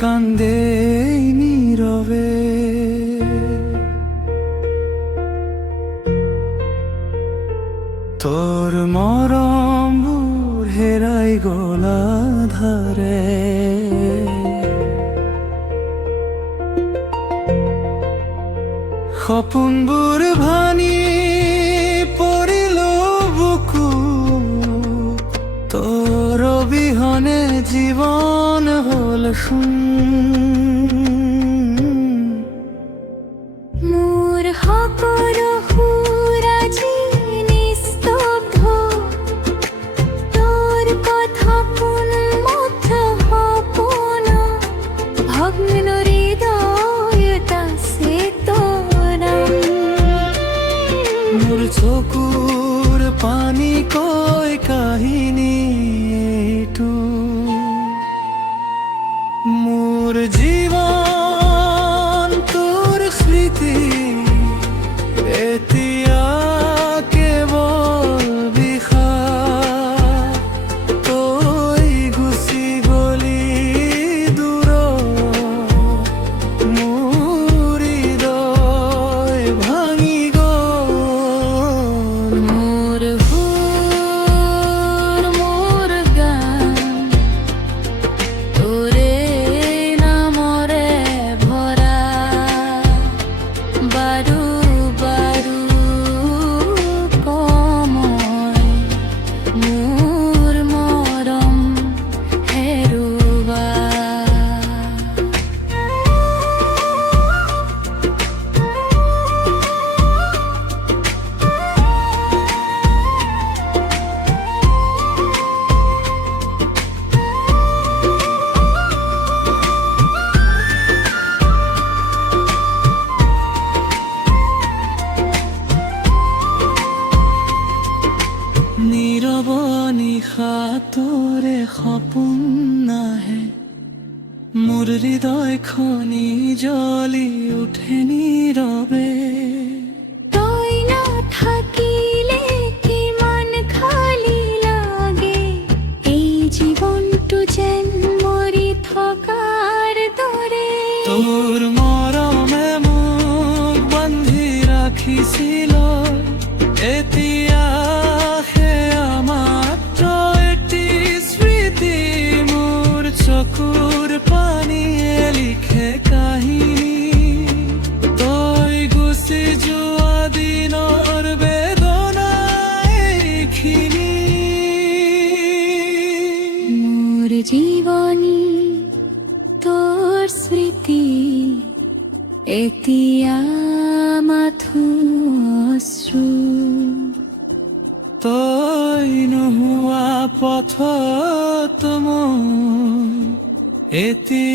কান্দে নীৰবে। তোৰ মৰম হেৰাই গলা ধাৰে, সপোনবোৰ ভাঙি পৰিল বুকু, তোৰ অবিহনে জীৱন হ'ল শূন্য। মোৰ সকলো সুৰ আজি নিস্তব্ধ, তোৰ কথা পোনমুগ্ধ সপোন, ভগ্ন হৃদয়ত আছে তোৰ নাম। মোৰ চকুৰ পানী কয় কাহিনী এইটো, মোৰ জীৱন তোৰ স্মৃতি এতিয়া কেৱল বিষাদ। তই গুচি গলি দূৰত, মোৰ হৃদয় ভাঙি গ'ল। মোৰ সুৰ মোৰ গান তোৰে নামৰে ভৰা, বাৰু বাৰু কময় মোৰ মৰম হেৰুৱা। নীৰৱ নিশা তোৰে সপোন নাহে, মোৰ হৃদয়খনি জ্বলি উঠে নীৰৱে। তই নাথাকিলে কিমান খালী লাগে, এই জীৱনটো যেন মৰি থকাৰ দৰে। তোৰ মৰমে মোক বান্ধি ৰাখিছিল, এতিয়া সেয়া মাত্ৰ এটি স্মৃতি। মোৰ চকুৰ পানীয়ে লিখে কাহিনী, তই গুচি যোৱা দিনৰ বেদনা এইখিনি। মোৰ জীৱনী তোৰ স্মৃতি, এতিয়া মাথো অশ্ৰু। তই নোহোৱা পথত মই এতিয়া